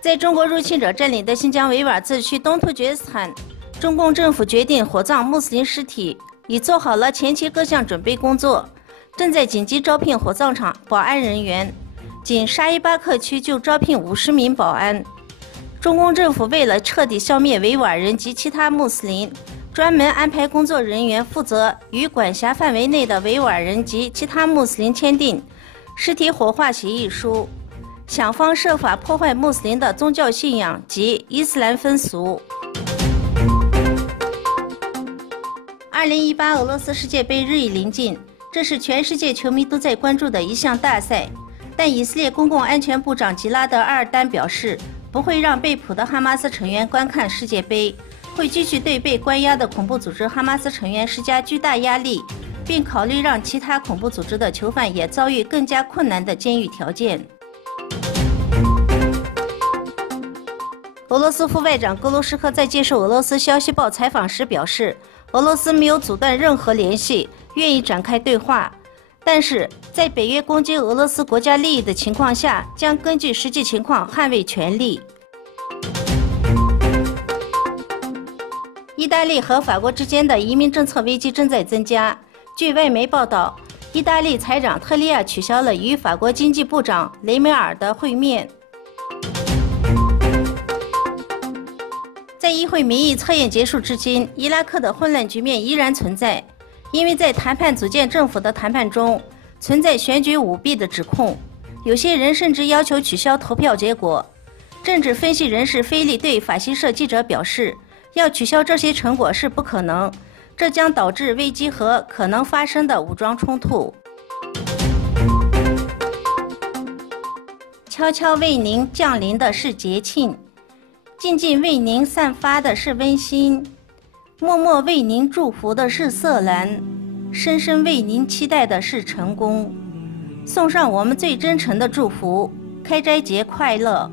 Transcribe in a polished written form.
在中国入侵者占领的新疆维吾尔自治区东突厥斯坦，中共政府决定火葬穆斯林尸体，已做好了前期各项准备工作，正在紧急招聘火葬场保安人员。仅沙依巴克区就招聘50名保安。中共政府为了彻底消灭维吾尔人及其他穆斯林，专门安排工作人员负责与管辖范围内的维吾尔人及其他穆斯林签订尸体火化协议书，想方设法破坏穆斯林的宗教信仰及伊斯兰风俗。2018俄罗斯世界杯日益临近，这是全世界球迷都在关注的一项大赛。但以色列公共安全部长吉拉德·阿尔丹表示，不会让被捕的哈马斯成员观看世界杯，会继续对被关押的恐怖组织哈马斯成员施加巨大压力，并考虑让其他恐怖组织的囚犯也遭遇更加困难的监狱条件。俄罗斯副外长格罗什科在接受俄罗斯消息报采访时表示，俄罗斯没有阻断任何联系，愿意展开对话。但是在北约攻击俄罗斯国家利益的情况下，将根据实际情况捍卫权利。意大利和法国之间的移民政策危机正在增加。据外媒报道，意大利财长特利亚取消了与法国经济部长雷梅尔的会面。在议会民意测验结束至今，伊拉克的混乱局面依然存在。因为在谈判组建政府的谈判中存在选举舞弊的指控，有些人甚至要求取消投票结果。政治分析人士菲利对法新社记者表示，要取消这些成果是不可能，这将导致危机和可能发生的武装冲突。悄悄为您降临的是节庆，静静为您散发的是温馨，默默为您祝福的是色蓝，深深为您期待的是成功。送上我们最真诚的祝福，开斋节快乐！